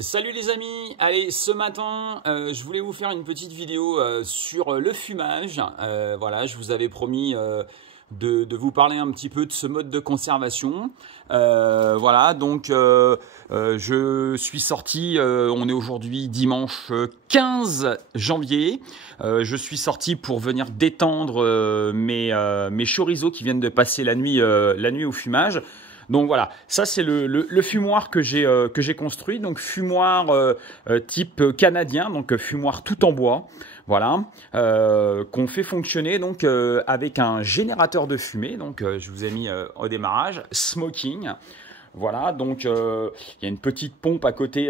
Salut les amis, allez ce matin je voulais vous faire une petite vidéo sur le fumage. Voilà, je vous avais promis de vous parler un petit peu de ce mode de conservation. Voilà, donc je suis sorti, on est aujourd'hui dimanche 15 janvier. Je suis sorti pour venir détendre mes chorizo qui viennent de passer la nuit au fumage. Donc voilà, ça c'est le fumoir que j'ai construit, donc fumoir type canadien, donc fumoir tout en bois, voilà, qu'on fait fonctionner donc avec un générateur de fumée, donc je vous ai mis au démarrage, smoking. Voilà, donc il y a une petite pompe à côté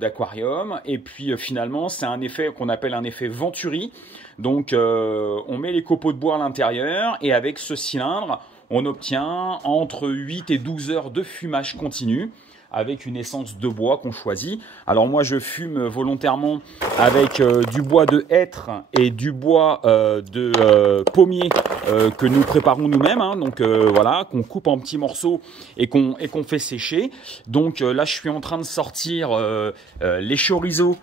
d'aquarium, et puis finalement c'est un effet qu'on appelle un effet Venturi. Donc on met les copeaux de bois à l'intérieur, et avec ce cylindre, on obtient entre 8 et 12 heures de fumage continu avec une essence de bois qu'on choisit. Alors moi je fume volontairement avec du bois de hêtre et du bois de pommier que nous préparons nous-mêmes, hein, donc voilà, qu'on coupe en petits morceaux et qu'on fait sécher. Donc là je suis en train de sortir les chorizo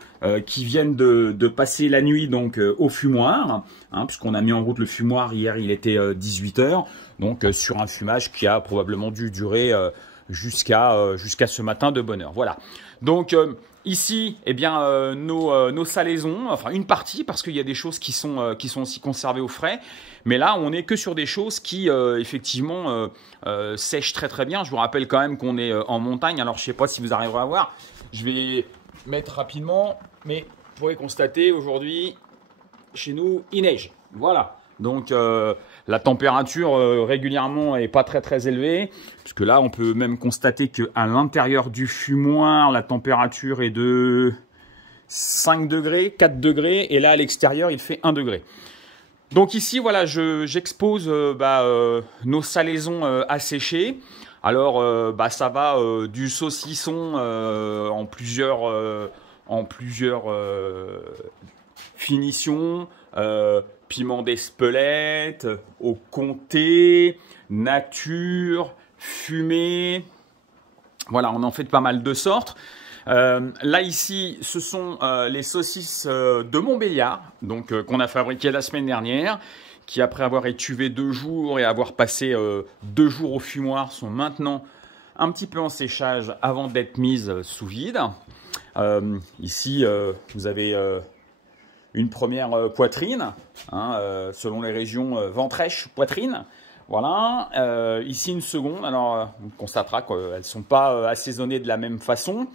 qui viennent de passer la nuit donc au fumoir, hein, puisqu'on a mis en route le fumoir hier, il était 18 heures, donc sur un fumage qui a probablement dû durer jusqu'à ce matin de bonne heure. Voilà. Donc ici, eh bien, nos salaisons, enfin une partie, parce qu'il y a des choses qui sont aussi conservées au frais. Mais là, on n'est que sur des choses qui, effectivement, sèchent très très bien. Je vous rappelle quand même qu'on est en montagne. Alors, je ne sais pas si vous arriverez à voir. Je vais mettre rapidement, mais vous pourrez constater aujourd'hui, chez nous, il neige. Voilà. Donc la température régulièrement n'est pas très très élevée, puisque là on peut même constater qu'à l'intérieur du fumoir la température est de 5 degrés, 4 degrés, et là à l'extérieur il fait 1 degré. Donc ici voilà, j'expose nos salaisons à sécher. Alors ça va du saucisson en plusieurs finitions, piment d'Espelette, au comté, nature, fumé. Voilà, on en fait pas mal de sortes. Là ici, ce sont les saucisses de Montbéliard, donc qu'on a fabriquées la semaine dernière, qui après avoir étuvé 2 jours et avoir passé 2 jours au fumoir sont maintenant un petit peu en séchage avant d'être mises sous vide. Ici, vous avez une première poitrine, hein, selon les régions, ventrèche, poitrine. Voilà. Ici une seconde. Alors on constatera qu'elles ne sont pas assaisonnées de la même façon.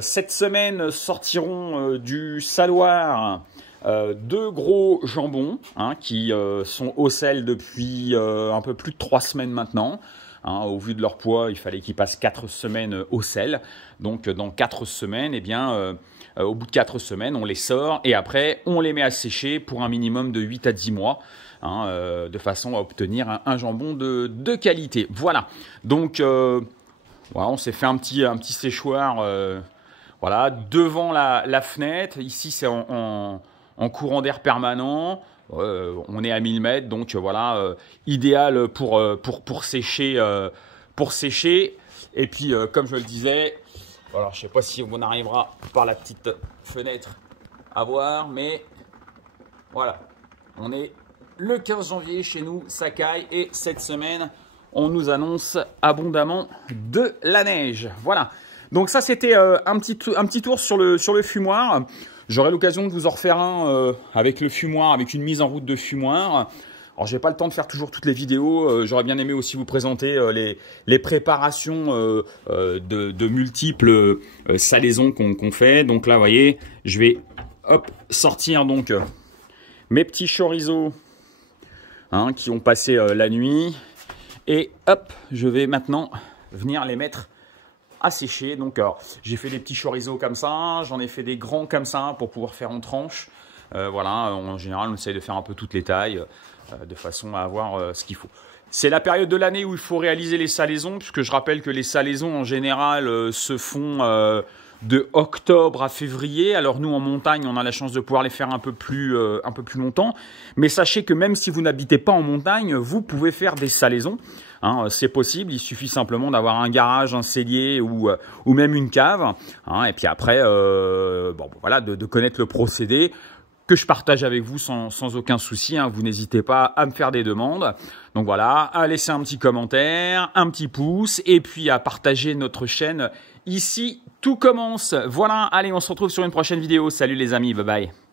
Cette semaine sortiront du saloir 2 gros jambons, hein, qui sont au sel depuis un peu plus de 3 semaines maintenant. Hein, au vu de leur poids, il fallait qu'ils passent 4 semaines au sel. Donc dans 4 semaines, eh bien, au bout de 4 semaines, on les sort et après, on les met à sécher pour un minimum de 8 à 10 mois, hein, de façon à obtenir un jambon de qualité. Voilà, donc voilà, on s'est fait un petit séchoir voilà, devant la fenêtre. Ici, c'est en courant d'air permanent. On est à 1000 mètres, donc voilà, idéal pour sécher. Et puis, comme je le disais, alors je ne sais pas si on arrivera par la petite fenêtre à voir, mais voilà, on est le 15 janvier chez nous, ça caille, et cette semaine, on nous annonce abondamment de la neige. Voilà, donc ça c'était un petit tour sur le fumoir. J'aurai l'occasion de vous en refaire un avec le fumoir, avec une mise en route de fumoir. Alors, j'ai pas le temps de faire toujours toutes les vidéos. J'aurais bien aimé aussi vous présenter les préparations de multiples salaisons qu'on fait. Donc là, vous voyez, je vais sortir donc mes petits chorizo, hein, qui ont passé la nuit. Et hop, je vais maintenant venir les mettre à sécher. Donc j'ai fait des petits chorizo comme ça, j'en ai fait des grands comme ça pour pouvoir faire en tranches. Voilà, en général on essaye de faire un peu toutes les tailles de façon à avoir ce qu'il faut. C'est la période de l'année où il faut réaliser les salaisons, puisque je rappelle que les salaisons en général se font de octobre à février. Alors nous en montagne, on a la chance de pouvoir les faire un peu plus longtemps. Mais sachez que même si vous n'habitez pas en montagne, vous pouvez faire des salaisons. Hein, c'est possible, il suffit simplement d'avoir un garage, un cellier ou même une cave. Hein, et puis après, voilà, de connaître le procédé que je partage avec vous sans aucun souci. Hein, vous n'hésitez pas à me faire des demandes. Donc voilà, à laisser un petit commentaire, un petit pouce et puis à partager notre chaîne. Ici, tout commence. Voilà, allez, on se retrouve sur une prochaine vidéo. Salut les amis, bye bye.